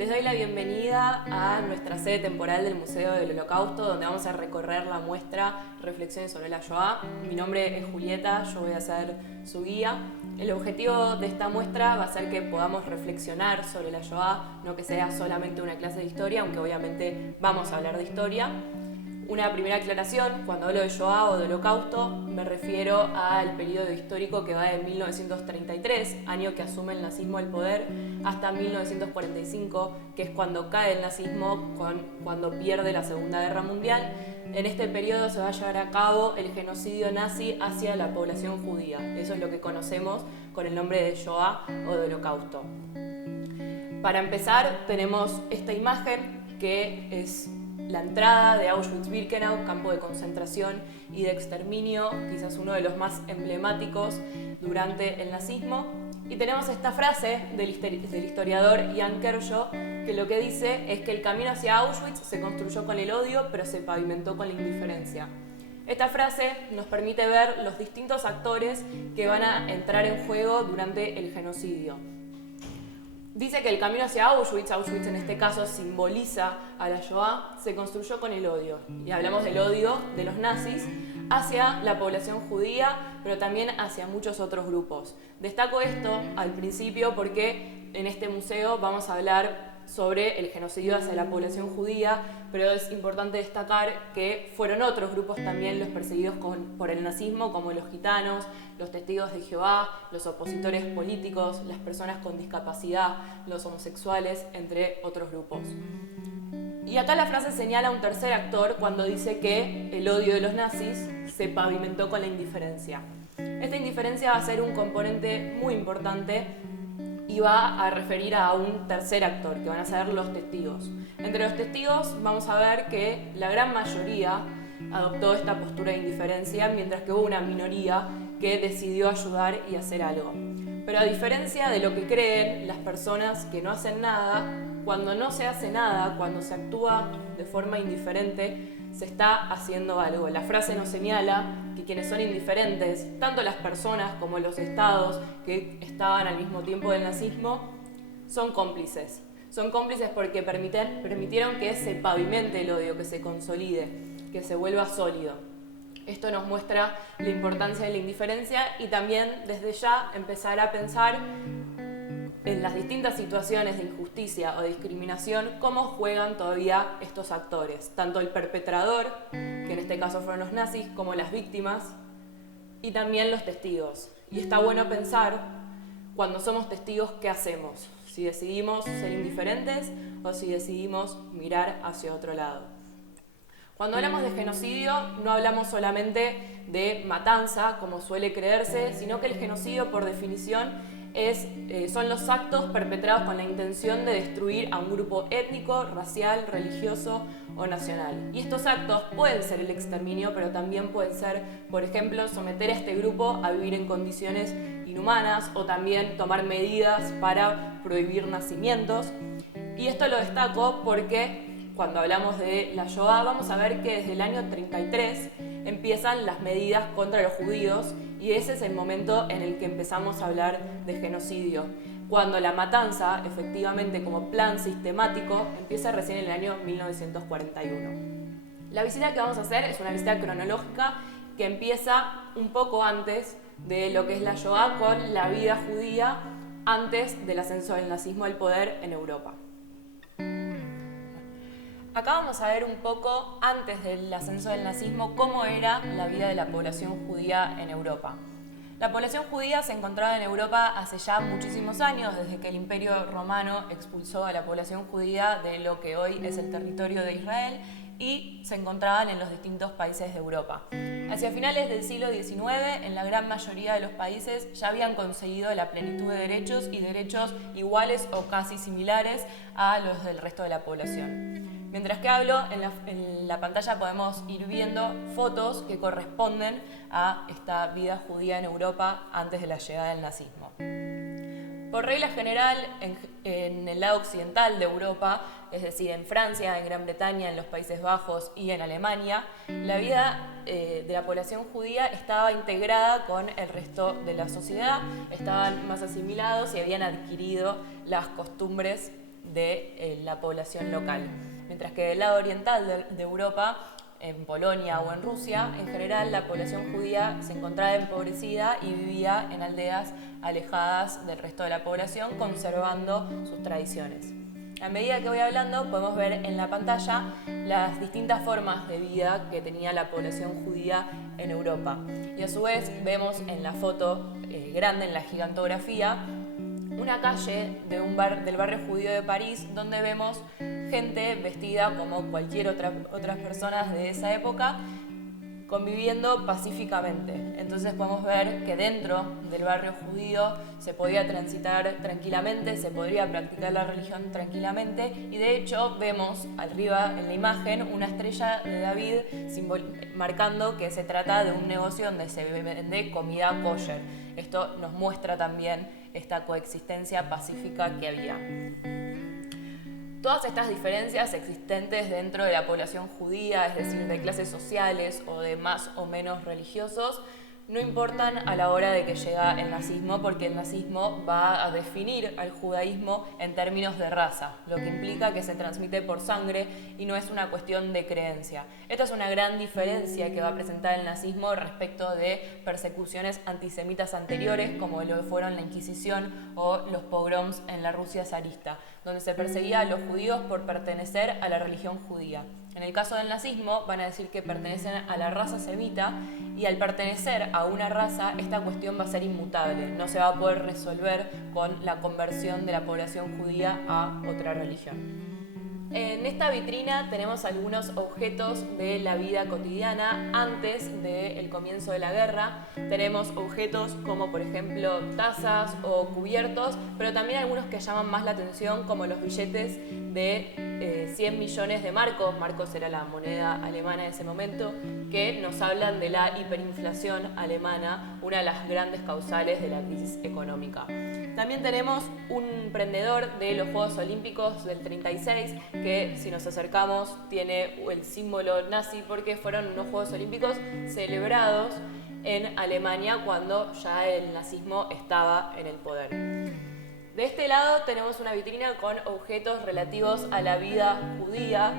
Les doy la bienvenida a nuestra sede temporal del Museo del Holocausto, donde vamos a recorrer la muestra Reflexiones sobre la Shoah. Mi nombre es Julieta, yo voy a ser su guía. El objetivo de esta muestra va a ser que podamos reflexionar sobre la Shoah, no que sea solamente una clase de historia, aunque obviamente vamos a hablar de historia. Una primera aclaración: cuando hablo de Shoah o de Holocausto, me refiero al periodo histórico que va de 1933, año que asume el nazismo el poder, hasta 1945, que es cuando cae el nazismo, cuando pierde la Segunda Guerra Mundial. En este periodo se va a llevar a cabo el genocidio nazi hacia la población judía. Eso es lo que conocemos con el nombre de Shoah o de Holocausto. Para empezar, tenemos esta imagen que es la entrada de Auschwitz-Birkenau, campo de concentración y de exterminio, quizás uno de los más emblemáticos durante el nazismo. Y tenemos esta frase del historiador Jan Kershaw, que lo que dice es que el camino hacia Auschwitz se construyó con el odio, pero se pavimentó con la indiferencia. Esta frase nos permite ver los distintos actores que van a entrar en juego durante el genocidio. Dice que el camino hacia Auschwitz en este caso simboliza a la Shoah, se construyó con el odio. Y hablamos del odio de los nazis hacia la población judía, pero también hacia muchos otros grupos. Destaco esto al principio porque en este museo vamos a hablar sobre el genocidio hacia la población judía, pero es importante destacar que fueron otros grupos también los perseguidos por el nazismo, como los gitanos, los testigos de Jehová, los opositores políticos, las personas con discapacidad, los homosexuales, entre otros grupos. Y acá la frase señala a un tercer actor cuando dice que el odio de los nazis se pavimentó con la indiferencia. Esta indiferencia va a ser un componente muy importante y va a referir a un tercer actor, que van a ser los testigos. Entre los testigos vamos a ver que la gran mayoría adoptó esta postura de indiferencia, mientras que hubo una minoría que decidió ayudar y hacer algo. Pero a diferencia de lo que creen las personas que no hacen nada, cuando no se hace nada, cuando se actúa de forma indiferente, se está haciendo algo. La frase nos señala que quienes son indiferentes, tanto las personas como los estados que estaban al mismo tiempo del nazismo, son cómplices. Son cómplices porque permitieron que se pavimente el odio, que se consolide, que se vuelva sólido. Esto nos muestra la importancia de la indiferencia y también desde ya empezar a pensar en las distintas situaciones de injusticia o discriminación, cómo juegan todavía estos actores, tanto el perpetrador, que en este caso fueron los nazis, como las víctimas y también los testigos. Y está bueno pensar, cuando somos testigos, ¿qué hacemos? Si decidimos ser indiferentes o si decidimos mirar hacia otro lado. Cuando hablamos de genocidio, no hablamos solamente de matanza, como suele creerse, sino que el genocidio, por definición, son los actos perpetrados con la intención de destruir a un grupo étnico, racial, religioso o nacional. Y estos actos pueden ser el exterminio, pero también pueden ser, por ejemplo, someter a este grupo a vivir en condiciones inhumanas o también tomar medidas para prohibir nacimientos. Y esto lo destaco porque cuando hablamos de la Shoah vamos a ver que desde el año 33 empiezan las medidas contra los judíos y ese es el momento en el que empezamos a hablar de genocidio, cuando la matanza, efectivamente como plan sistemático, empieza recién en el año 1941. La visita que vamos a hacer es una visita cronológica que empieza un poco antes de lo que es la Shoah, con la vida judía antes del ascenso del nazismo al poder en Europa. Acá vamos a ver un poco, antes del ascenso del nazismo, cómo era la vida de la población judía en Europa. La población judía se encontraba en Europa hace ya muchísimos años, desde que el Imperio Romano expulsó a la población judía de lo que hoy es el territorio de Israel y se encontraban en los distintos países de Europa. Hacia finales del siglo XIX, en la gran mayoría de los países ya habían conseguido la plenitud de derechos y derechos iguales o casi similares a los del resto de la población. Mientras que hablo, en la pantalla podemos ir viendo fotos que corresponden a esta vida judía en Europa antes de la llegada del nazismo. Por regla general, en el lado occidental de Europa, es decir, en Francia, en Gran Bretaña, en los Países Bajos y en Alemania, la vida de la población judía estaba integrada con el resto de la sociedad, estaban más asimilados y habían adquirido las costumbres de la población local. Mientras que del lado oriental de Europa, en Polonia o en Rusia, en general la población judía se encontraba empobrecida y vivía en aldeas alejadas del resto de la población, conservando sus tradiciones. A medida que voy hablando, podemos ver en la pantalla las distintas formas de vida que tenía la población judía en Europa. Y a su vez vemos en la foto grande, en la gigantografía, una calle del barrio judío de París, donde vemos gente vestida como cualquier otras personas de esa época, conviviendo pacíficamente. Entonces podemos ver que dentro del barrio judío se podía transitar tranquilamente, se podría practicar la religión tranquilamente, y de hecho vemos arriba en la imagen una estrella de David marcando que se trata de un negocio donde se vende comida kosher. Esto nos muestra también esta coexistencia pacífica que había. Todas estas diferencias existentes dentro de la población judía, es decir, de clases sociales o de más o menos religiosos, no importan a la hora de que llega el nazismo, porque el nazismo va a definir al judaísmo en términos de raza, lo que implica que se transmite por sangre y no es una cuestión de creencia. Esta es una gran diferencia que va a presentar el nazismo respecto de persecuciones antisemitas anteriores, como lo fueron la Inquisición o los pogroms en la Rusia zarista, donde se perseguía a los judíos por pertenecer a la religión judía. En el caso del nazismo van a decir que pertenecen a la raza semita, y al pertenecer a una raza esta cuestión va a ser inmutable, no se va a poder resolver con la conversión de la población judía a otra religión. En esta vitrina tenemos algunos objetos de la vida cotidiana antes del comienzo de la guerra. Tenemos objetos como por ejemplo tazas o cubiertos, pero también algunos que llaman más la atención, como los billetes de 100 millones de marcos. Marcos era la moneda alemana en ese momento, que nos hablan de la hiperinflación alemana, una de las grandes causales de la crisis económica. También tenemos un prendedor de los Juegos Olímpicos del 36, que si nos acercamos tiene el símbolo nazi, porque fueron unos Juegos Olímpicos celebrados en Alemania cuando ya el nazismo estaba en el poder. De este lado tenemos una vitrina con objetos relativos a la vida judía.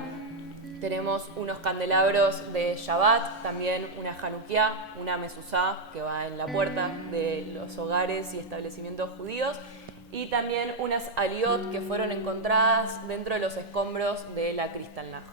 Tenemos unos candelabros de Shabbat, también una Hanukkah, una mezuzá que va en la puerta de los hogares y establecimientos judíos, y también unas aliot que fueron encontradas dentro de los escombros de la Kristallnacht.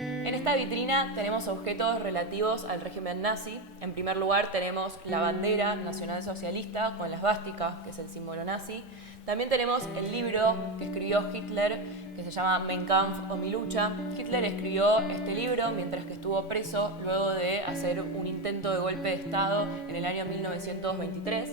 En esta vitrina tenemos objetos relativos al régimen nazi. En primer lugar tenemos la bandera nacionalsocialista con la esvástica, que es el símbolo nazi. También tenemos el libro que escribió Hitler, que se llama Mein Kampf o Mi lucha. Hitler escribió este libro mientras que estuvo preso luego de hacer un intento de golpe de Estado en el año 1923.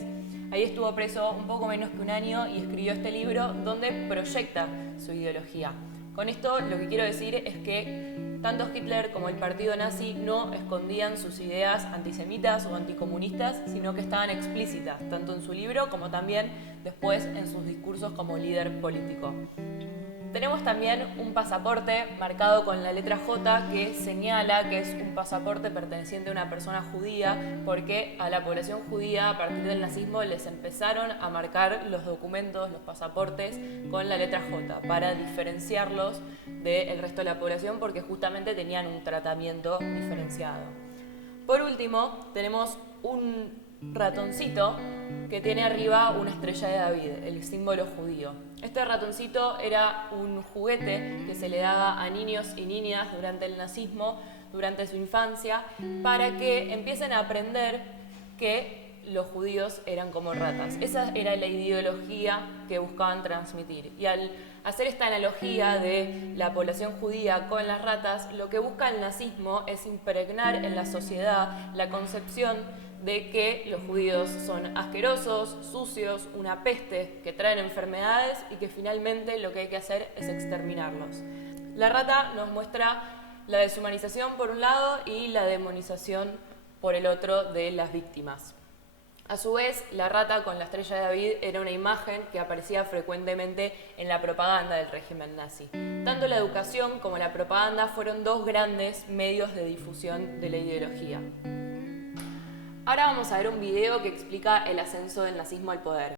Ahí estuvo preso un poco menos que un año y escribió este libro donde proyecta su ideología. Con esto lo que quiero decir es que tanto Hitler como el partido nazi no escondían sus ideas antisemitas o anticomunistas, sino que estaban explícitas, tanto en su libro como también después en sus discursos como líder político. Tenemos también un pasaporte marcado con la letra J que señala que es un pasaporte perteneciente a una persona judía, porque a la población judía a partir del nazismo les empezaron a marcar los documentos, los pasaportes con la letra J para diferenciarlos del resto de la población, porque justamente tenían un tratamiento diferenciado. Por último, tenemos un ratoncito que tiene arriba una estrella de David, el símbolo judío. Este ratoncito era un juguete que se le daba a niños y niñas durante el nazismo, durante su infancia, para que empiecen a aprender que los judíos eran como ratas. Esa era la ideología que buscaban transmitir. Y al hacer esta analogía de la población judía con las ratas, lo que busca el nazismo es impregnar en la sociedad la concepción de que los judíos son asquerosos, sucios, una peste, que traen enfermedades y que finalmente lo que hay que hacer es exterminarlos. La rata nos muestra la deshumanización por un lado y la demonización por el otro de las víctimas. A su vez, la rata con la estrella de David era una imagen que aparecía frecuentemente en la propaganda del régimen nazi. Tanto la educación como la propaganda fueron dos grandes medios de difusión de la ideología. Ahora vamos a ver un video que explica el ascenso del nazismo al poder.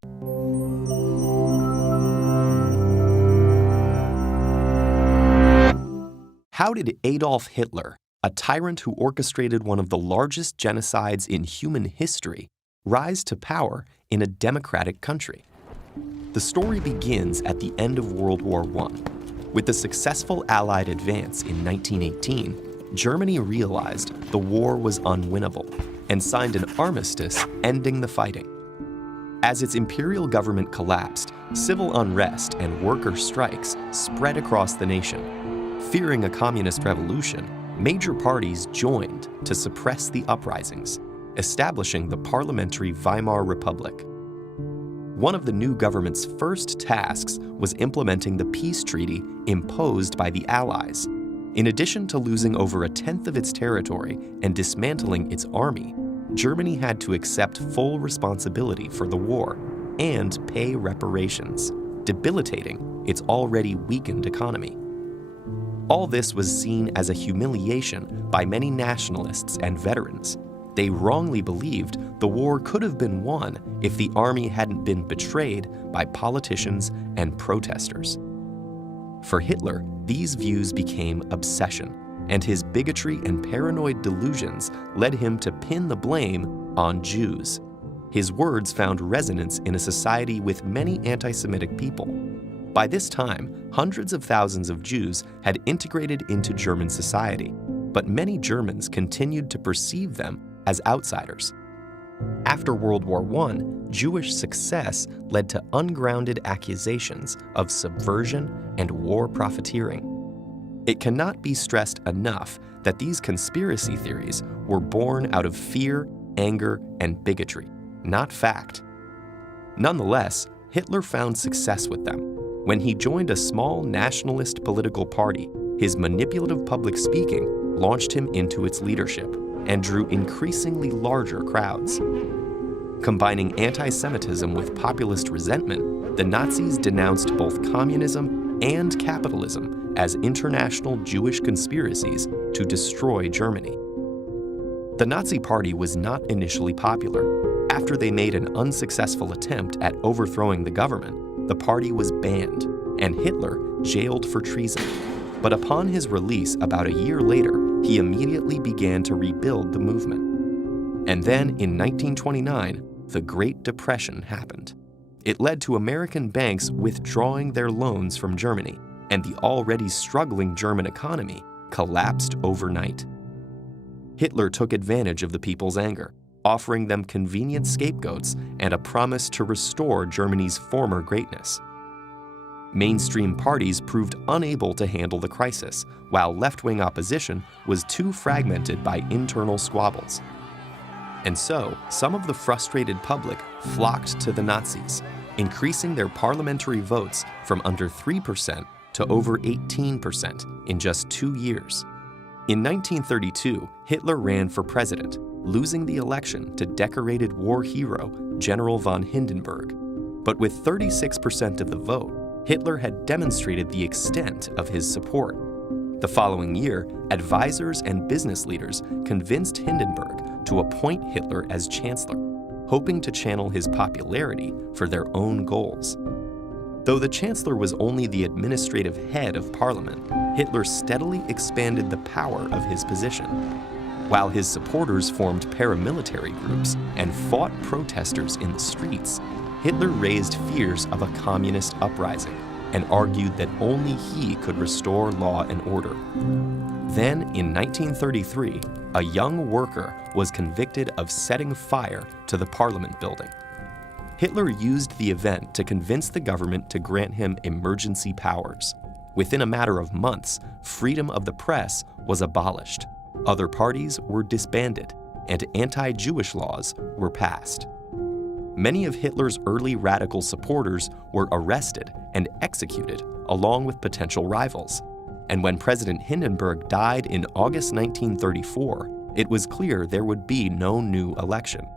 how did Adolf Hitler, a tyrant who orchestrated one of the largest genocides in human history, rise to power in a democratic country? The story begins at the end of World War I. With the successful Allied advance in 1918, Germany realized the war was unwinnable and signed an armistice ending the fighting. As its imperial government collapsed, civil unrest and worker strikes spread across the nation. Fearing a communist revolution, major parties joined to suppress the uprisings, establishing the parliamentary Weimar Republic. One of the new government's first tasks was implementing the peace treaty imposed by the Allies. In addition to losing over a tenth of its territory and dismantling its army, Germany had to accept full responsibility for the war and pay reparations, debilitating its already weakened economy. All this was seen as a humiliation by many nationalists and veterans. They wrongly believed the war could have been won if the army hadn't been betrayed by politicians and protesters. For Hitler, these views became obsession, and his bigotry and paranoid delusions led him to pin the blame on Jews. His words found resonance in a society with many anti-Semitic people. By this time, hundreds of thousands of Jews had integrated into German society, but many Germans continued to perceive them as outsiders. After World War I, Jewish success led to ungrounded accusations of subversion and war profiteering. It cannot be stressed enough that these conspiracy theories were born out of fear, anger, and bigotry, not fact. Nonetheless, Hitler found success with them. When he joined a small nationalist political party, his manipulative public speaking launched him into its leadership and drew increasingly larger crowds. Combining anti-Semitism with populist resentment, the Nazis denounced both communism and capitalism as international Jewish conspiracies to destroy Germany. The Nazi Party was not initially popular. After they made an unsuccessful attempt at overthrowing the government, the party was banned, and Hitler jailed for treason. But upon his release about a year later, he immediately began to rebuild the movement. And then, in 1929, the Great Depression happened. It led to American banks withdrawing their loans from Germany, and the already struggling German economy collapsed overnight. Hitler took advantage of the people's anger, offering them convenient scapegoats and a promise to restore Germany's former greatness. Mainstream parties proved unable to handle the crisis, while left-wing opposition was too fragmented by internal squabbles. And so, some of the frustrated public flocked to the Nazis, increasing their parliamentary votes from under 3% to over 18% in just 2 years. In 1932, Hitler ran for president, losing the election to decorated war hero General von Hindenburg. But with 36% of the vote, Hitler had demonstrated the extent of his support. The following year, advisors and business leaders convinced Hindenburg to appoint Hitler as chancellor, hoping to channel his popularity for their own goals. Though the chancellor was only the administrative head of parliament, Hitler steadily expanded the power of his position. While his supporters formed paramilitary groups and fought protesters in the streets, Hitler raised fears of a communist uprising and argued that only he could restore law and order. Then, in 1933, a young worker was convicted of setting fire to the Parliament building. Hitler used the event to convince the government to grant him emergency powers. Within a matter of months, freedom of the press was abolished, other parties were disbanded, and anti-Jewish laws were passed. Many of Hitler's early radical supporters were arrested and executed, along with potential rivals. And when President Hindenburg died in August 1934, it was clear there would be no new election.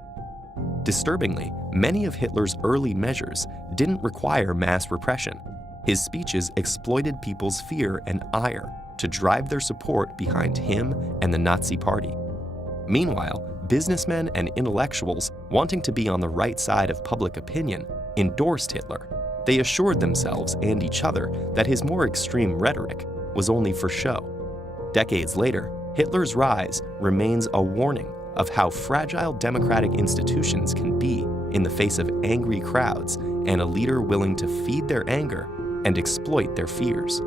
Disturbingly, many of Hitler's early measures didn't require mass repression. His speeches exploited people's fear and ire to drive their support behind him and the Nazi Party. Meanwhile, businessmen and intellectuals wanting to be on the right side of public opinion endorsed Hitler. They assured themselves and each other that his more extreme rhetoric was only for show. Decades later, Hitler's rise remains a warning of how fragile democratic institutions can be in the face of angry crowds and a leader willing to feed their anger and exploit their fears.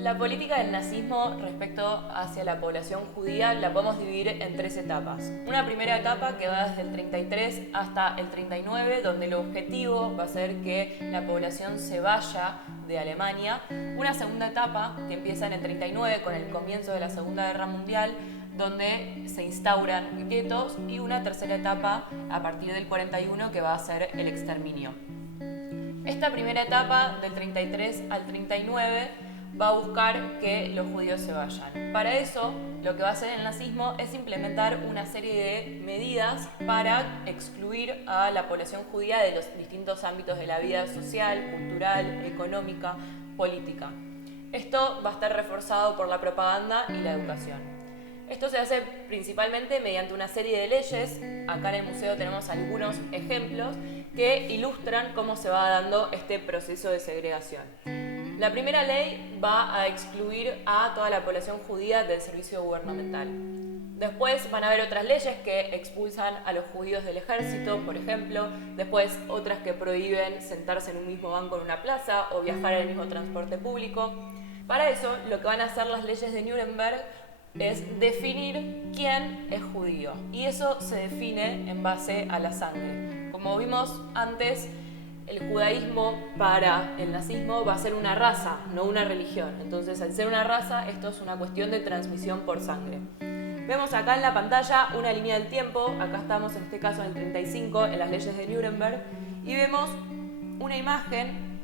La política del nazismo respecto hacia la población judía la podemos dividir en 3 etapas. Una primera etapa que va desde el 33 hasta el 39, donde el objetivo va a ser que la población se vaya de Alemania. Una segunda etapa que empieza en el 39 con el comienzo de la Segunda Guerra Mundial, donde se instauran guetos, y una tercera etapa a partir del 41 que va a ser el exterminio. Esta primera etapa del 33 al 39 va a buscar que los judíos se vayan. Para eso, lo que va a hacer el nazismo es implementar una serie de medidas para excluir a la población judía de los distintos ámbitos de la vida social, cultural, económica, política. Esto va a estar reforzado por la propaganda y la educación. Esto se hace principalmente mediante una serie de leyes. Acá en el museo tenemos algunos ejemplos que ilustran cómo se va dando este proceso de segregación. La primera ley va a excluir a toda la población judía del servicio gubernamental. Después van a haber otras leyes que expulsan a los judíos del ejército, por ejemplo. Después otras que prohíben sentarse en un mismo banco en una plaza o viajar en el mismo transporte público. Para eso, lo que van a hacer las leyes de Nuremberg es definir quién es judío. Y eso se define en base a la sangre. Como vimos antes, el judaísmo para el nazismo va a ser una raza, no una religión. Entonces, al ser una raza, esto es una cuestión de transmisión por sangre. Vemos acá en la pantalla una línea del tiempo. Acá estamos en este caso en el 35, en las leyes de Nuremberg, y vemos una imagen.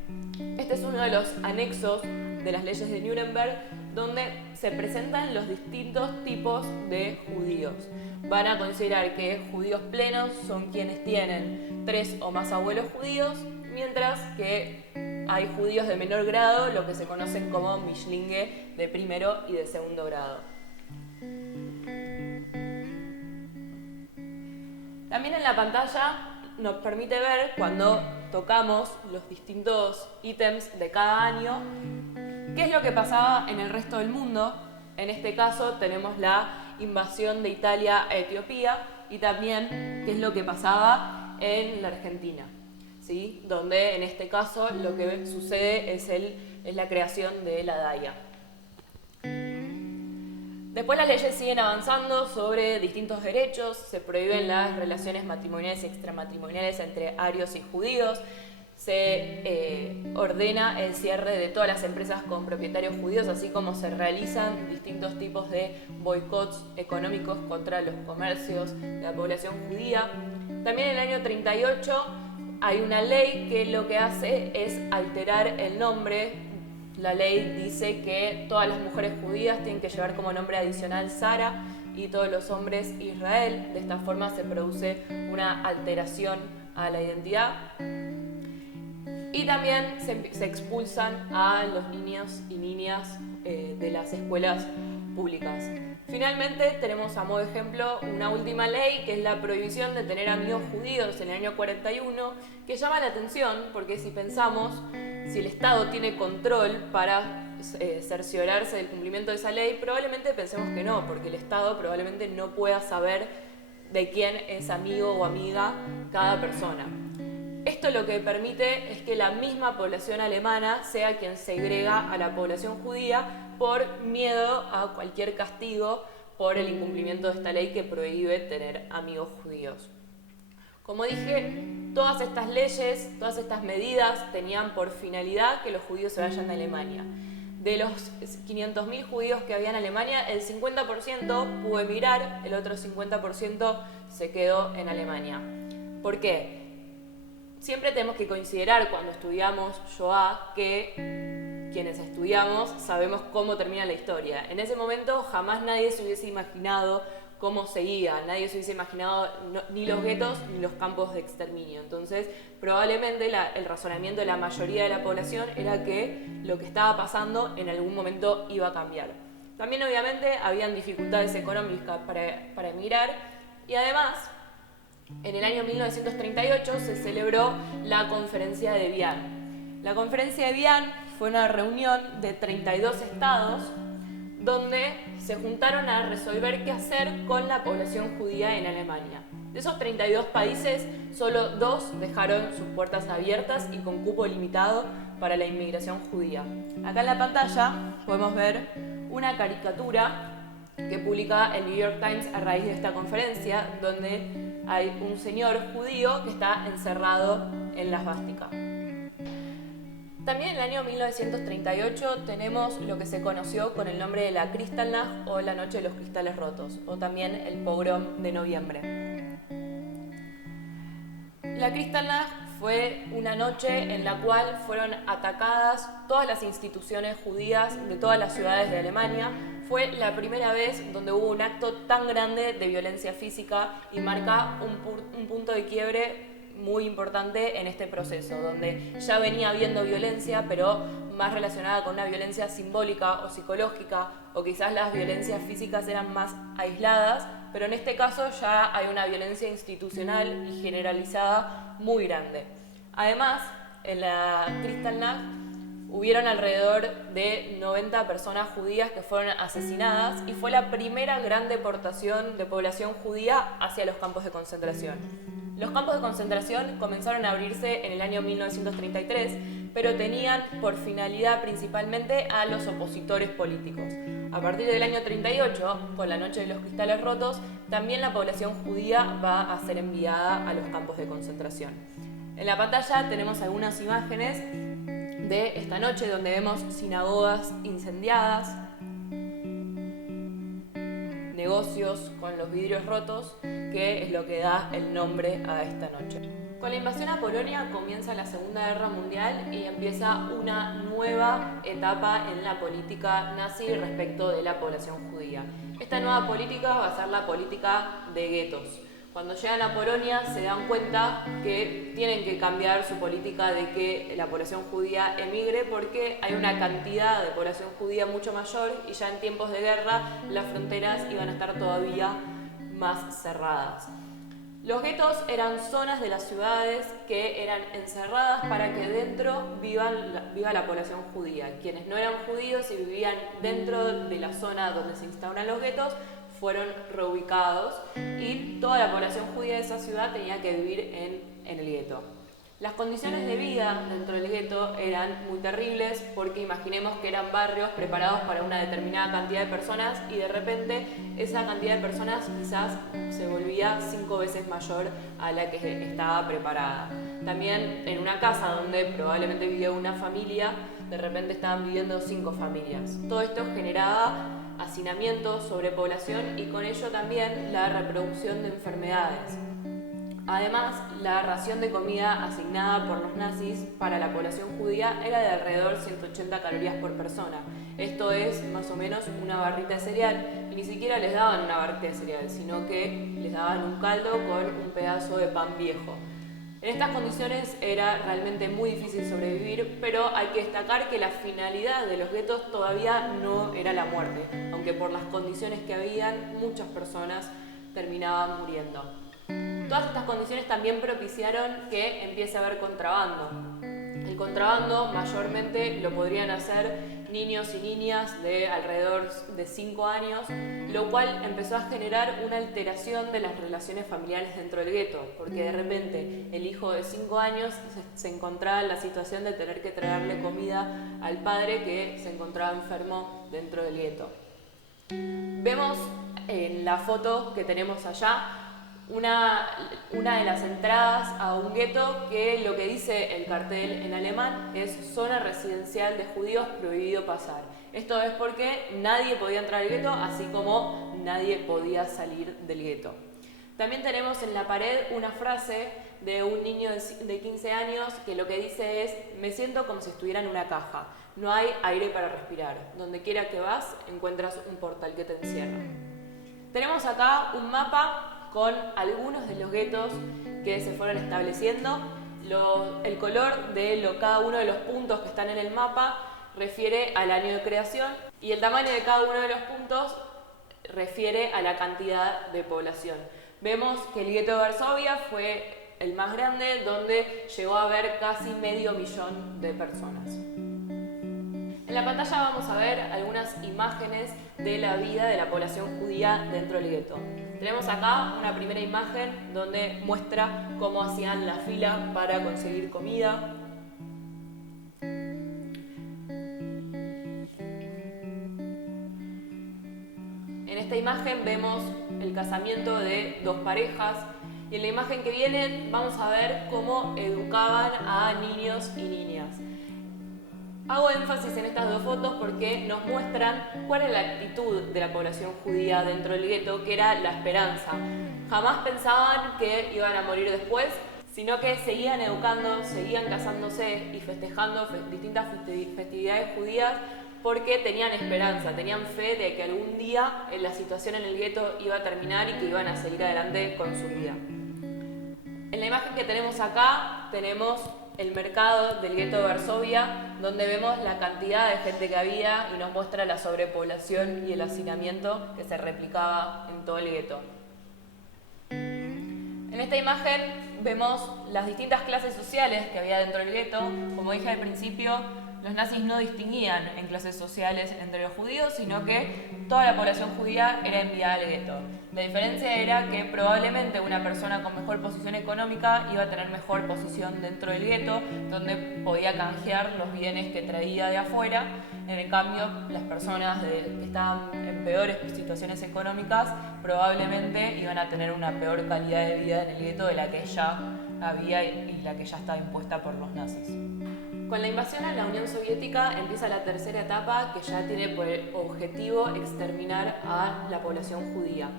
Este es uno de los anexos de las leyes de Nuremberg, donde se presentan los distintos tipos de judíos. Van a considerar que judíos plenos son quienes tienen 3 o más abuelos judíos, mientras que hay judíos de menor grado, lo que se conocen como Mischlinge de primero y de segundo grado. También en la pantalla nos permite ver, cuando tocamos los distintos ítems de cada año, qué es lo que pasaba en el resto del mundo. En este caso tenemos la invasión de Italia a Etiopía, y también qué es lo que pasaba en la Argentina, ¿sí? Donde en este caso lo que sucede es la creación de la DAIA. Después las leyes siguen avanzando sobre distintos derechos. Se prohíben las relaciones matrimoniales y extramatrimoniales entre arios y judíos. Se ordena el cierre de todas las empresas con propietarios judíos, así como se realizan distintos tipos de boicots económicos contra los comercios de la población judía. También en el año 38 hay una ley que lo que hace es alterar el nombre. La ley dice que todas las mujeres judías tienen que llevar como nombre adicional Sara y todos los hombres Israel. De esta forma se produce una alteración a la identidad. Y también se expulsan a los niños y niñas de las escuelas públicas. Finalmente tenemos a modo de ejemplo una última ley, que es la prohibición de tener amigos judíos en el año 41, que llama la atención porque si pensamos, si el Estado tiene control para cerciorarse del cumplimiento de esa ley, probablemente pensemos que no, porque el Estado probablemente no pueda saber de quién es amigo o amiga cada persona. Esto lo que permite es que la misma población alemana sea quien segrega a la población judía por miedo a cualquier castigo por el incumplimiento de esta ley que prohíbe tener amigos judíos. Como dije, todas estas leyes, todas estas medidas tenían por finalidad que los judíos se vayan de Alemania. De los 500.000 judíos que había en Alemania, el 50% pudo emigrar, el otro 50% se quedó en Alemania. ¿Por qué? Siempre tenemos que considerar cuando estudiamos Shoah que quienes estudiamos sabemos cómo termina la historia. En ese momento jamás nadie se hubiese imaginado cómo seguía, nadie se hubiese imaginado ni los guetos ni los campos de exterminio. Entonces, probablemente el razonamiento de la mayoría de la población era que lo que estaba pasando en algún momento iba a cambiar. También, obviamente, habían dificultades económicas para emigrar, y además, en el año 1938 se celebró la Conferencia de Viena. La conferencia de Vienne fue una reunión de 32 estados donde se juntaron a resolver qué hacer con la población judía en Alemania. De esos 32 países, solo 2 dejaron sus puertas abiertas y con cupo limitado para la inmigración judía. Acá en la pantalla podemos ver una caricatura que publica el New York Times a raíz de esta conferencia, donde hay un señor judío que está encerrado en la esvástica. También en el año 1938 tenemos lo que se conoció con el nombre de la Kristallnacht o la Noche de los Cristales Rotos, o también el Pogrom de noviembre. La Kristallnacht fue una noche en la cual fueron atacadas todas las instituciones judías de todas las ciudades de Alemania. Fue la primera vez donde hubo un acto tan grande de violencia física y marca un punto de quiebre muy importante en este proceso, donde ya venía habiendo violencia, pero más relacionada con una violencia simbólica o psicológica, o quizás las violencias físicas eran más aisladas, pero en este caso ya hay una violencia institucional y generalizada muy grande. Además, en la Kristallnacht hubieron alrededor de 90 personas judías que fueron asesinadas y fue la primera gran deportación de población judía hacia los campos de concentración. Los campos de concentración comenzaron a abrirse en el año 1933, pero tenían por finalidad principalmente a los opositores políticos. A partir del año 38, con la Noche de los Cristales Rotos, también la población judía va a ser enviada a los campos de concentración. En la pantalla tenemos algunas imágenes de esta noche donde vemos sinagogas incendiadas, negocios con los vidrios rotos, que es lo que da el nombre a esta noche. Con la invasión a Polonia comienza la Segunda Guerra Mundial y empieza una nueva etapa en la política nazi respecto de la población judía. Esta nueva política va a ser la política de guetos. Cuando llegan a Polonia se dan cuenta que tienen que cambiar su política de que la población judía emigre porque hay una cantidad de población judía mucho mayor y ya en tiempos de guerra las fronteras iban a estar todavía más cerradas. Los guetos eran zonas de las ciudades que eran encerradas para que dentro viva la población judía. Quienes no eran judíos y vivían dentro de la zona donde se instauran los guetos fueron reubicados y toda la población judía de esa ciudad tenía que vivir en el gueto. Las condiciones de vida dentro del gueto eran muy terribles porque imaginemos que eran barrios preparados para una determinada cantidad de personas y de repente esa cantidad de personas quizás se volvía 5 veces mayor a la que estaba preparada. También en una casa donde probablemente vivía una familia, de repente estaban viviendo 5 familias. Todo esto generaba hacinamiento, sobrepoblación y con ello también la reproducción de enfermedades. Además, la ración de comida asignada por los nazis para la población judía era de alrededor 180 calorías por persona. Esto es más o menos una barrita de cereal y ni siquiera les daban una barrita de cereal, sino que les daban un caldo con un pedazo de pan viejo. En estas condiciones era realmente muy difícil sobrevivir, pero hay que destacar que la finalidad de los guetos todavía no era la muerte, aunque por las condiciones que habían, muchas personas terminaban muriendo. Todas estas condiciones también propiciaron que empiece a haber contrabando. El contrabando mayormente lo podrían hacer niños y niñas de alrededor de 5 años, lo cual empezó a generar una alteración de las relaciones familiares dentro del gueto, porque de repente el hijo de 5 años se encontraba en la situación de tener que traerle comida al padre que se encontraba enfermo dentro del gueto. Vemos en la foto que tenemos allá una de las entradas a un gueto que lo que dice el cartel en alemán es zona residencial de judíos, prohibido pasar. Esto es porque nadie podía entrar al gueto, así como nadie podía salir del gueto. También tenemos en la pared una frase de un niño de 15 años que lo que dice es: me siento como si estuviera en una caja, no hay aire para respirar, donde quiera que vas encuentras un portal que te encierra. Tenemos acá un mapa con algunos de los guetos que se fueron estableciendo. El color de cada uno de los puntos que están en el mapa refiere al año de creación y el tamaño de cada uno de los puntos refiere a la cantidad de población. Vemos que el gueto de Varsovia fue el más grande, donde llegó a haber casi 500.000 de personas. En la pantalla vamos a ver algunas imágenes de la vida de la población judía dentro del gueto. Tenemos acá una primera imagen donde muestra cómo hacían la fila para conseguir comida. En esta imagen vemos el casamiento de dos parejas y en la imagen que viene vamos a ver cómo educaban a niños y niñas. Hago énfasis en estas dos fotos porque nos muestran cuál es la actitud de la población judía dentro del gueto, que era la esperanza. Jamás pensaban que iban a morir después, sino que seguían educando, seguían casándose y festejando distintas festividades judías porque tenían esperanza, tenían fe de que algún día la situación en el gueto iba a terminar y que iban a seguir adelante con su vida. En la imagen que tenemos acá tenemos el mercado del gueto de Varsovia, donde vemos la cantidad de gente que había y nos muestra la sobrepoblación y el hacinamiento que se replicaba en todo el gueto. En esta imagen vemos las distintas clases sociales que había dentro del gueto. Como dije al principio, los nazis no distinguían en clases sociales entre los judíos, sino que toda la población judía era enviada al gueto. La diferencia era que probablemente una persona con mejor posición económica iba a tener mejor posición dentro del gueto, donde podía canjear los bienes que traía de afuera. En cambio, las personas que estaban en peores situaciones económicas probablemente iban a tener una peor calidad de vida en el gueto de la que ya había y la que ya estaba impuesta por los nazis. Con la invasión a la Unión Soviética empieza la tercera etapa, que ya tiene por objetivo exterminar a la población judía.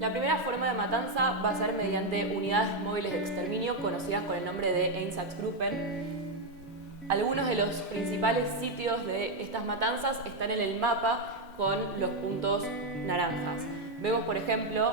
La primera forma de matanza va a ser mediante unidades móviles de exterminio conocidas con el nombre de Einsatzgruppen. Algunos de los principales sitios de estas matanzas están en el mapa con los puntos naranjas. Vemos, por ejemplo,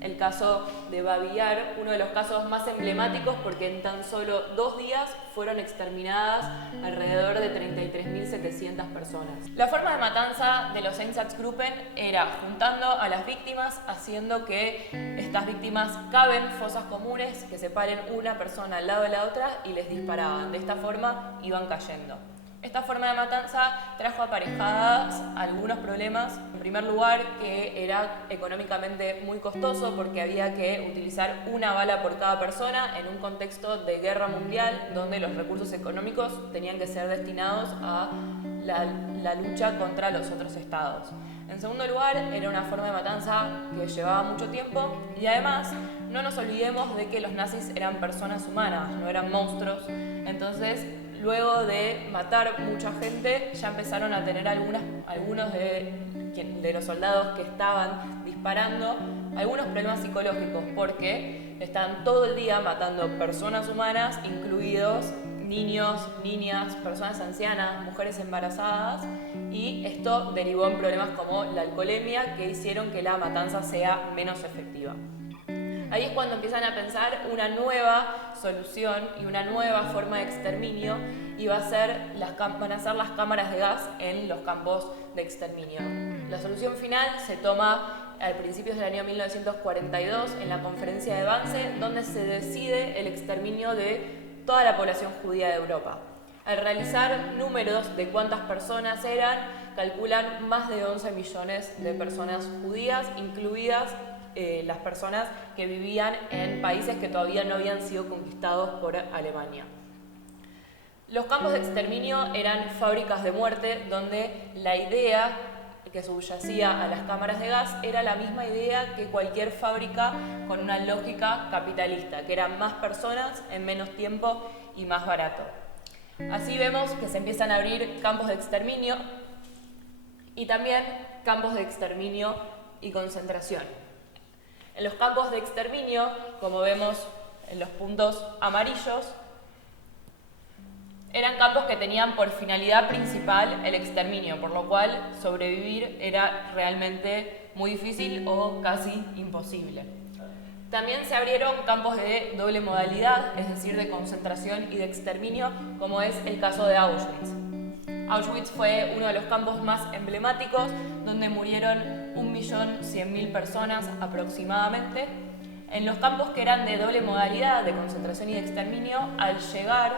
el caso de Babi Yar, uno de los casos más emblemáticos porque en tan solo 2 días fueron exterminadas alrededor de 33.700 personas. La forma de matanza de los Einsatzgruppen era juntando a las víctimas, haciendo que estas víctimas caben fosas comunes que separen una persona al lado de la otra y les disparaban. De esta forma iban cayendo. Esta forma de matanza trajo aparejadas algunos problemas. En primer lugar, que era económicamente muy costoso porque había que utilizar una bala por cada persona en un contexto de guerra mundial donde los recursos económicos tenían que ser destinados a la lucha contra los otros estados. En segundo lugar, era una forma de matanza que llevaba mucho tiempo y además no nos olvidemos de que los nazis eran personas humanas, no eran monstruos. Entonces, luego de matar mucha gente, ya empezaron a tener algunos de los soldados que estaban disparando algunos problemas psicológicos porque estaban todo el día matando personas humanas, incluidos niños, niñas, personas ancianas, mujeres embarazadas, y esto derivó en problemas como la alcoholemia que hicieron que la matanza sea menos efectiva. Ahí es cuando empiezan a pensar una nueva solución y una nueva forma de exterminio y van a ser las cámaras de gas en los campos de exterminio. La solución final se toma a principios del año 1942 en la conferencia de Wannsee, donde se decide el exterminio de toda la población judía de Europa. Al realizar números de cuántas personas eran, calculan más de 11 millones de personas judías, incluidas las personas que vivían en países que todavía no habían sido conquistados por Alemania. Los campos de exterminio eran fábricas de muerte donde la idea que subyacía a las cámaras de gas era la misma idea que cualquier fábrica con una lógica capitalista, que eran más personas en menos tiempo y más barato. Así vemos que se empiezan a abrir campos de exterminio y también campos de exterminio y concentración. En los campos de exterminio, como vemos en los puntos amarillos, eran campos que tenían por finalidad principal el exterminio, por lo cual sobrevivir era realmente muy difícil o casi imposible. También se abrieron campos de doble modalidad, es decir, de concentración y de exterminio, como es el caso de Auschwitz. Auschwitz fue uno de los campos más emblemáticos, donde murieron 1.100.000 personas aproximadamente. En los campos que eran de doble modalidad, de concentración y de exterminio, al llegar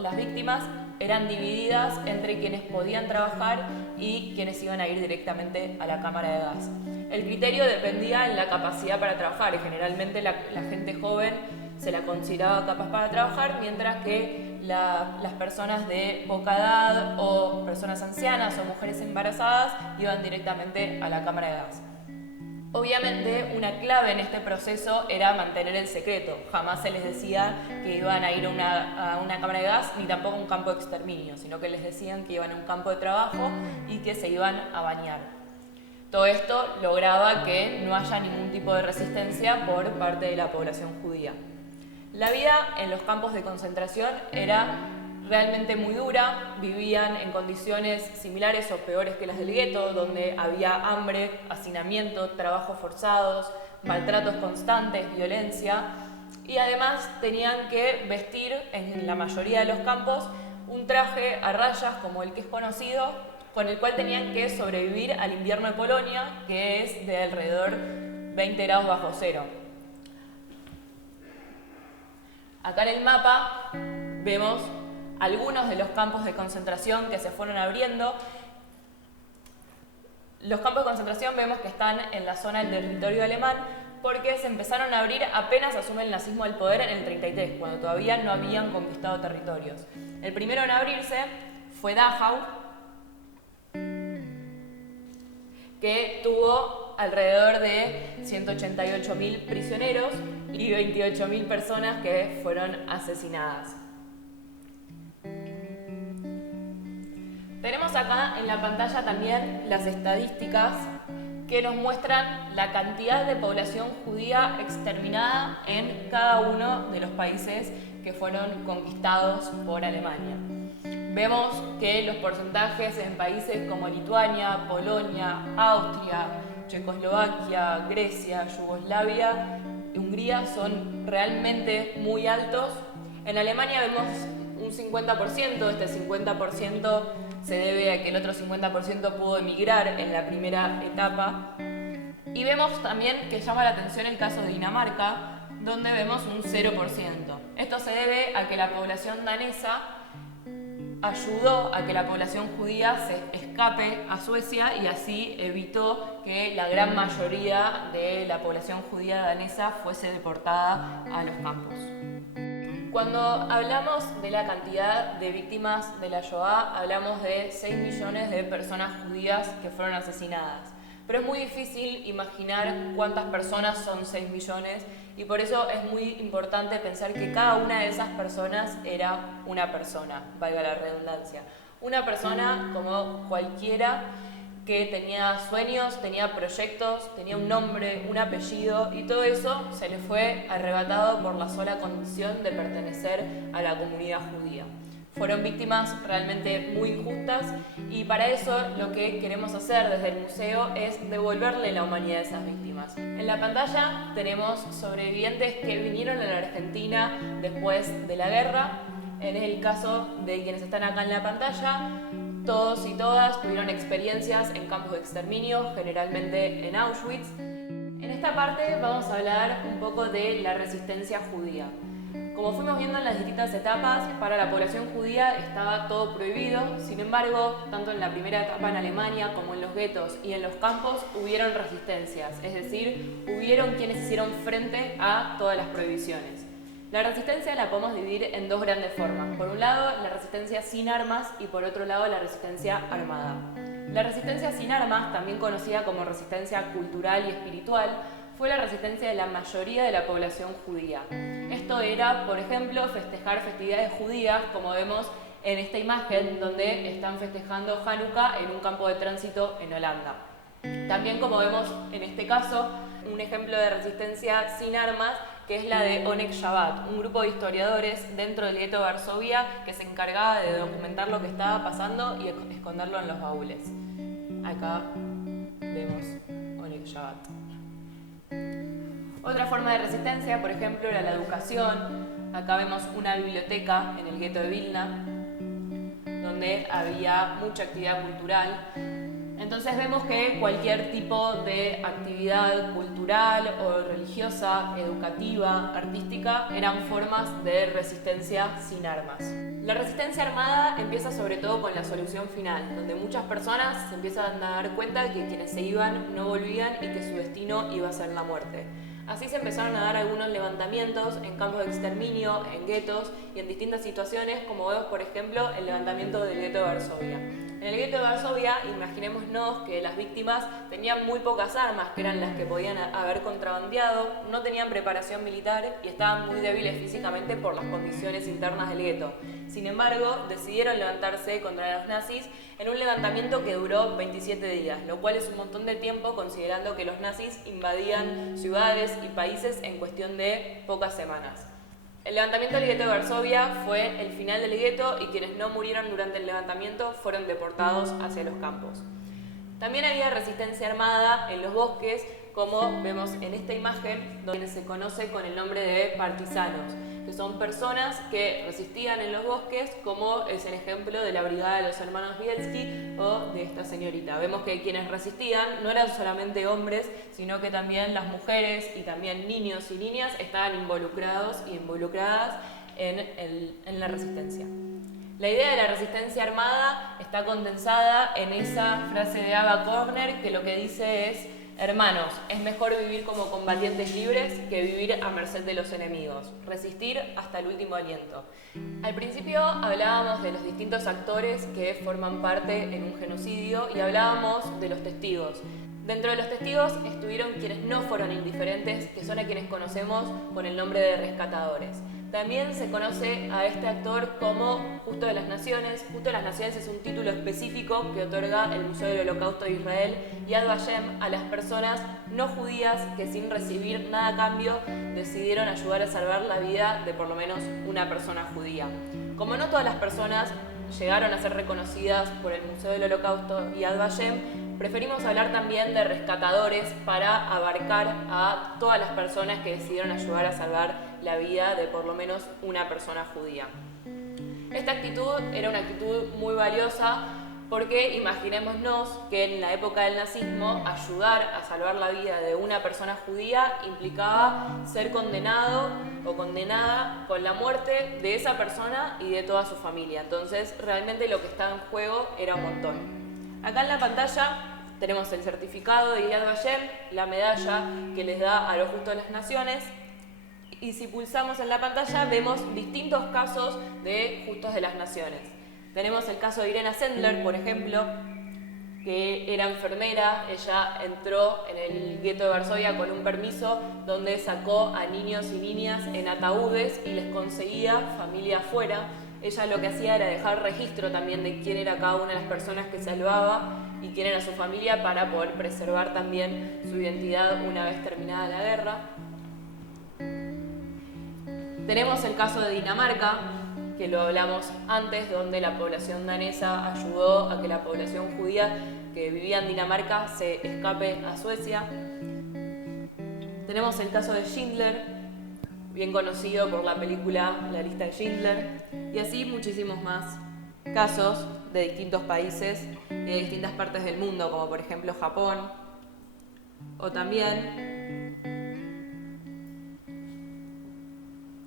las víctimas eran divididas entre quienes podían trabajar y quienes iban a ir directamente a la cámara de gas. El criterio dependía en la capacidad para trabajar y generalmente la gente joven se la consideraba capaz para trabajar, mientras que las personas de poca edad o personas ancianas o mujeres embarazadas iban directamente a la cámara de gas. Obviamente, una clave en este proceso era mantener el secreto. Jamás se les decía que iban a ir a una cámara de gas ni tampoco a un campo de exterminio, sino que les decían que iban a un campo de trabajo y que se iban a bañar. Todo esto lograba que no haya ningún tipo de resistencia por parte de la población judía. La vida en los campos de concentración era realmente muy dura, vivían en condiciones similares o peores que las del gueto, donde había hambre, hacinamiento, trabajos forzados, maltratos constantes, violencia, y además tenían que vestir en la mayoría de los campos un traje a rayas como el que es conocido, con el cual tenían que sobrevivir al invierno de Polonia, que es de alrededor 20 grados bajo cero. Acá en el mapa vemos algunos de los campos de concentración que se fueron abriendo. Los campos de concentración vemos que están en la zona del territorio alemán porque se empezaron a abrir apenas asume el nazismo al poder en el 33, cuando todavía no habían conquistado territorios. El primero en abrirse fue Dachau, que tuvo alrededor de 188.000 prisioneros y 28.000 personas que fueron asesinadas. Tenemos acá en la pantalla también las estadísticas que nos muestran la cantidad de población judía exterminada en cada uno de los países que fueron conquistados por Alemania. Vemos que los porcentajes en países como Lituania, Polonia, Austria, Checoslovaquia, Grecia, Yugoslavia y Hungría son realmente muy altos. En Alemania vemos un 50%, este 50% se debe a que el otro 50% pudo emigrar en la primera etapa. Y vemos también que llama la atención el caso de Dinamarca, donde vemos un 0%. Esto se debe a que la población danesa ayudó a que la población judía se escape a Suecia y así evitó que la gran mayoría de la población judía danesa fuese deportada a los campos. Cuando hablamos de la cantidad de víctimas de la Shoah, hablamos de 6 millones de personas judías que fueron asesinadas. Pero es muy difícil imaginar cuántas personas son 6 millones y por eso es muy importante pensar que cada una de esas personas era una persona, valga la redundancia. Una persona como cualquiera que tenía sueños, tenía proyectos, tenía un nombre, un apellido y todo eso se le fue arrebatado por la sola condición de pertenecer a la comunidad judía. Fueron víctimas realmente muy injustas y para eso lo que queremos hacer desde el museo es devolverle la humanidad a esas víctimas. En la pantalla tenemos sobrevivientes que vinieron a la Argentina después de la guerra. En el caso de quienes están acá en la pantalla, todos y todas tuvieron experiencias en campos de exterminio, generalmente en Auschwitz. En esta parte vamos a hablar un poco de la resistencia judía. Como fuimos viendo en las distintas etapas, para la población judía estaba todo prohibido. Sin embargo, tanto en la primera etapa en Alemania como en los guetos y en los campos hubieron resistencias, es decir, hubieron quienes hicieron frente a todas las prohibiciones. La resistencia la podemos dividir en dos grandes formas. Por un lado, la resistencia sin armas y por otro lado, la resistencia armada. La resistencia sin armas, también conocida como resistencia cultural y espiritual, fue la resistencia de la mayoría de la población judía. Esto era, por ejemplo, festejar festividades judías, como vemos en esta imagen, donde están festejando Hanukkah en un campo de tránsito en Holanda. También, como vemos en este caso, un ejemplo de resistencia sin armas, que es la de Onek Shabbat, un grupo de historiadores dentro del gueto de Varsovia que se encargaba de documentar lo que estaba pasando y esconderlo en los baúles. Acá vemos Onek Shabbat. Otra forma de resistencia, por ejemplo, era la educación. Acá vemos una biblioteca en el gueto de Vilna, donde había mucha actividad cultural. Entonces vemos que cualquier tipo de actividad cultural o religiosa, educativa, artística, eran formas de resistencia sin armas. La resistencia armada empieza sobre todo con la solución final, donde muchas personas se empiezan a dar cuenta de que quienes se iban no volvían y que su destino iba a ser la muerte. Así se empezaron a dar algunos levantamientos en campos de exterminio, en guetos y en distintas situaciones, como vemos por ejemplo el levantamiento del gueto de Varsovia. En el gueto de Varsovia, imaginémonos que las víctimas tenían muy pocas armas, que eran las que podían haber contrabandeado, no tenían preparación militar y estaban muy débiles físicamente por las condiciones internas del gueto. Sin embargo, decidieron levantarse contra los nazis en un levantamiento que duró 27 días, lo cual es un montón de tiempo considerando que los nazis invadían ciudades y países en cuestión de pocas semanas. El levantamiento del gueto de Varsovia fue el final del gueto y quienes no murieron durante el levantamiento fueron deportados hacia los campos. También había resistencia armada en los bosques, como vemos en esta imagen, donde se conoce con el nombre de partisanos, que son personas que resistían en los bosques, como es el ejemplo de la brigada de los hermanos Bielski o de esta señorita. Vemos que quienes resistían no eran solamente hombres, sino que también las mujeres y también niños y niñas estaban involucrados y involucradas en la resistencia. La idea de la resistencia armada está condensada en esa frase de Ava Gardner que lo que dice es: hermanos, es mejor vivir como combatientes libres que vivir a merced de los enemigos. Resistir hasta el último aliento. Al principio hablábamos de los distintos actores que forman parte en un genocidio y hablábamos de los testigos. Dentro de los testigos estuvieron quienes no fueron indiferentes, que son a quienes conocemos con el nombre de rescatadores. También se conoce a este actor como Justo de las Naciones. Justo de las Naciones es un título específico que otorga el Museo del Holocausto de Israel, Yad Vashem, a las personas no judías que sin recibir nada a cambio decidieron ayudar a salvar la vida de por lo menos una persona judía. Como no todas las personas llegaron a ser reconocidas por el Museo del Holocausto y Yad Vashem, preferimos hablar también de rescatadores para abarcar a todas las personas que decidieron ayudar a salvar la vida de por lo menos una persona judía. Esta actitud era una actitud muy valiosa porque imaginémonos que en la época del nazismo ayudar a salvar la vida de una persona judía implicaba ser condenado o condenada con la muerte de esa persona y de toda su familia. Entonces realmente lo que estaba en juego era un montón. Acá en la pantalla tenemos el certificado de Yad Vashem, la medalla que les da a los Justos de las Naciones. Y si pulsamos en la pantalla vemos distintos casos de Justos de las Naciones. Tenemos el caso de Irena Sendler, por ejemplo, que era enfermera. Ella entró en el gueto de Varsovia con un permiso donde sacó a niños y niñas en ataúdes y les conseguía familia afuera. Ella lo que hacía era dejar registro también de quién era cada una de las personas que salvaba y quién era su familia para poder preservar también su identidad una vez terminada la guerra. Tenemos el caso de Dinamarca, que lo hablamos antes, donde la población danesa ayudó a que la población judía que vivía en Dinamarca se escape a Suecia. Tenemos el caso de Schindler, bien conocido por la película La lista de Schindler, y así muchísimos más casos de distintos países y de distintas partes del mundo, como por ejemplo Japón, o también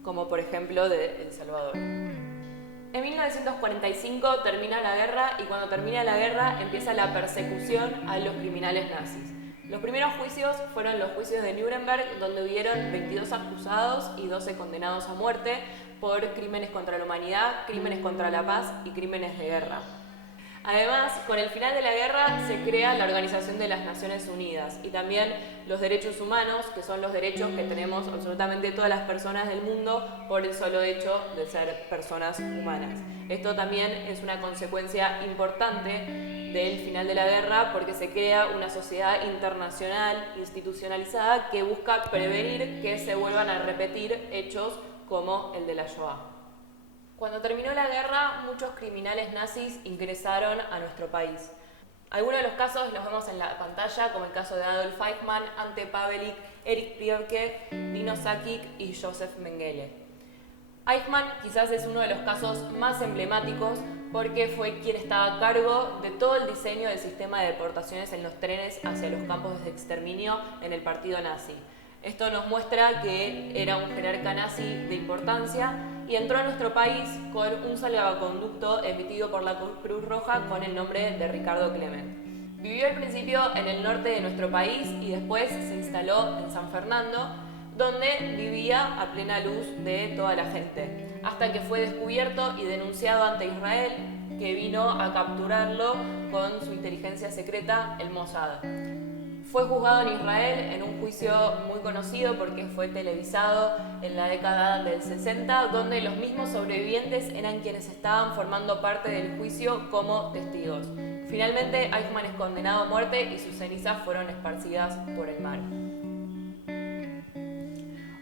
como por ejemplo de El Salvador. En 1945 termina la guerra y cuando termina la guerra empieza la persecución a los criminales nazis. Los primeros juicios fueron los juicios de Nuremberg, donde hubieron 22 acusados y 12 condenados a muerte por crímenes contra la humanidad, crímenes contra la paz y crímenes de guerra. Además, con el final de la guerra se crea la Organización de las Naciones Unidas y también los derechos humanos, que son los derechos que tenemos absolutamente todas las personas del mundo por el solo hecho de ser personas humanas. Esto también es una consecuencia importante del final de la guerra porque se crea una sociedad internacional institucionalizada que busca prevenir que se vuelvan a repetir hechos como el de la Shoah. Cuando terminó la guerra, muchos criminales nazis ingresaron a nuestro país. Algunos de los casos los vemos en la pantalla, como el caso de Adolf Eichmann, Ante Pavelic, Erich Priebke, Dino Sakic y Josef Mengele. Eichmann quizás es uno de los casos más emblemáticos porque fue quien estaba a cargo de todo el diseño del sistema de deportaciones en los trenes hacia los campos de exterminio en el partido nazi. Esto nos muestra que era un jerarca nazi de importancia y entró a nuestro país con un salvaconducto emitido por la Cruz Roja con el nombre de Ricardo Clement. Vivió al principio en el norte de nuestro país y después se instaló en San Fernando, donde vivía a plena luz de toda la gente, hasta que fue descubierto y denunciado ante Israel, que vino a capturarlo con su inteligencia secreta, el Mossad. Fue juzgado en Israel en un juicio muy conocido porque fue televisado en la década del 60, donde los mismos sobrevivientes eran quienes estaban formando parte del juicio como testigos. Finalmente, Eichmann es condenado a muerte y sus cenizas fueron esparcidas por el mar.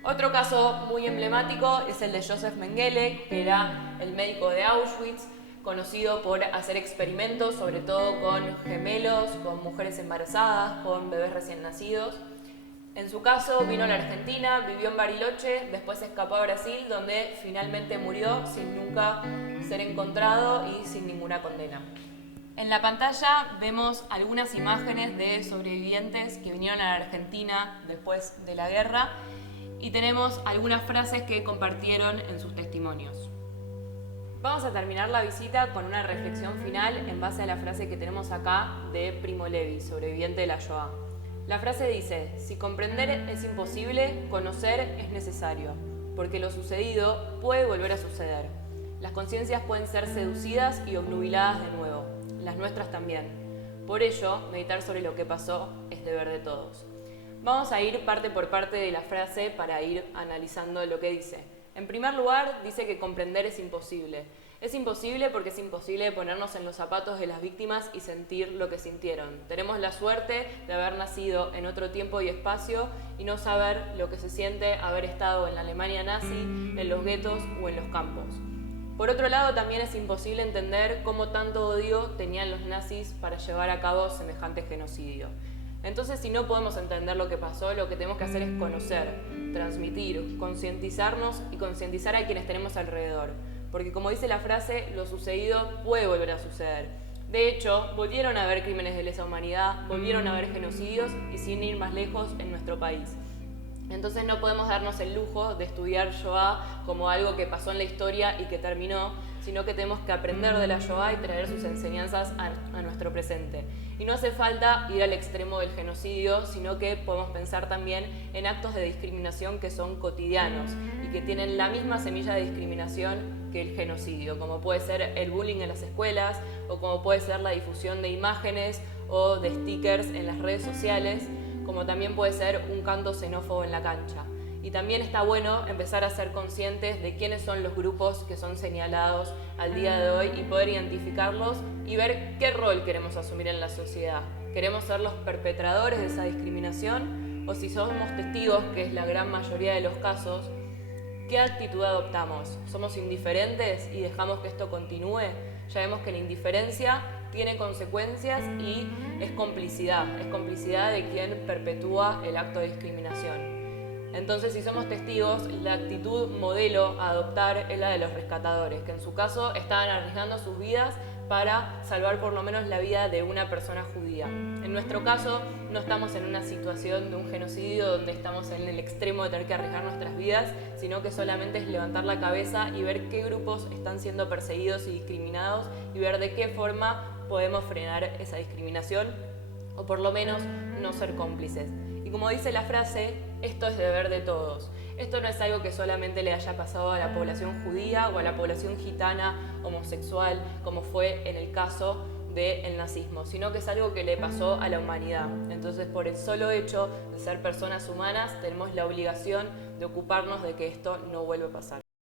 Otro caso muy emblemático es el de Joseph Mengele, que era el médico de Auschwitz, conocido por hacer experimentos, sobre todo con gemelos, con mujeres embarazadas, con bebés recién nacidos. En su caso vino a la Argentina, vivió en Bariloche, después escapó a Brasil, donde finalmente murió sin nunca ser encontrado y sin ninguna condena. En la pantalla vemos algunas imágenes de sobrevivientes que vinieron a la Argentina después de la guerra y tenemos algunas frases que compartieron en sus testimonios. Vamos a terminar la visita con una reflexión final en base a la frase que tenemos acá de Primo Levi, sobreviviente de la Shoah. La frase dice: si comprender es imposible, conocer es necesario, porque lo sucedido puede volver a suceder. Las conciencias pueden ser seducidas y obnubiladas de nuevo, las nuestras también. Por ello, meditar sobre lo que pasó es deber de todos. Vamos a ir parte por parte de la frase para ir analizando lo que dice. En primer lugar, dice que comprender es imposible. Es imposible porque es imposible ponernos en los zapatos de las víctimas y sentir lo que sintieron. Tenemos la suerte de haber nacido en otro tiempo y espacio y no saber lo que se siente haber estado en la Alemania nazi, en los guetos o en los campos. Por otro lado, también es imposible entender cómo tanto odio tenían los nazis para llevar a cabo semejante genocidio. Entonces, si no podemos entender lo que pasó, lo que tenemos que hacer es conocer, transmitir, concientizarnos y concientizar a quienes tenemos alrededor. Porque como dice la frase, lo sucedido puede volver a suceder. De hecho, volvieron a haber crímenes de lesa humanidad, volvieron a haber genocidios y sin ir más lejos en nuestro país. Entonces no podemos darnos el lujo de estudiar Shoah como algo que pasó en la historia y que terminó, sino que tenemos que aprender de la Shoah y traer sus enseñanzas a nuestro presente. Y no hace falta ir al extremo del genocidio, sino que podemos pensar también en actos de discriminación que son cotidianos y que tienen la misma semilla de discriminación que el genocidio, como puede ser el bullying en las escuelas o como puede ser la difusión de imágenes o de stickers en las redes sociales, como también puede ser un canto xenófobo en la cancha. Y también está bueno empezar a ser conscientes de quiénes son los grupos que son señalados al día de hoy y poder identificarlos y ver qué rol queremos asumir en la sociedad. ¿Queremos ser los perpetradores de esa discriminación? O si somos testigos, que es la gran mayoría de los casos, ¿qué actitud adoptamos? ¿Somos indiferentes y dejamos que esto continúe? Ya vemos que la indiferencia tiene consecuencias y es complicidad de quien perpetúa el acto de discriminación. Entonces, si somos testigos, la actitud modelo a adoptar es la de los rescatadores, que en su caso estaban arriesgando sus vidas para salvar por lo menos la vida de una persona judía. En nuestro caso, no estamos en una situación de un genocidio donde estamos en el extremo de tener que arriesgar nuestras vidas, sino que solamente es levantar la cabeza y ver qué grupos están siendo perseguidos y discriminados y ver de qué forma podemos frenar esa discriminación o por lo menos no ser cómplices. Y como dice la frase, esto es deber de todos. Esto no es algo que solamente le haya pasado a la población judía o a la población gitana, homosexual, como fue en el caso del nazismo, sino que es algo que le pasó a la humanidad. Entonces, por el solo hecho de ser personas humanas, tenemos la obligación de ocuparnos de que esto no vuelva a pasar.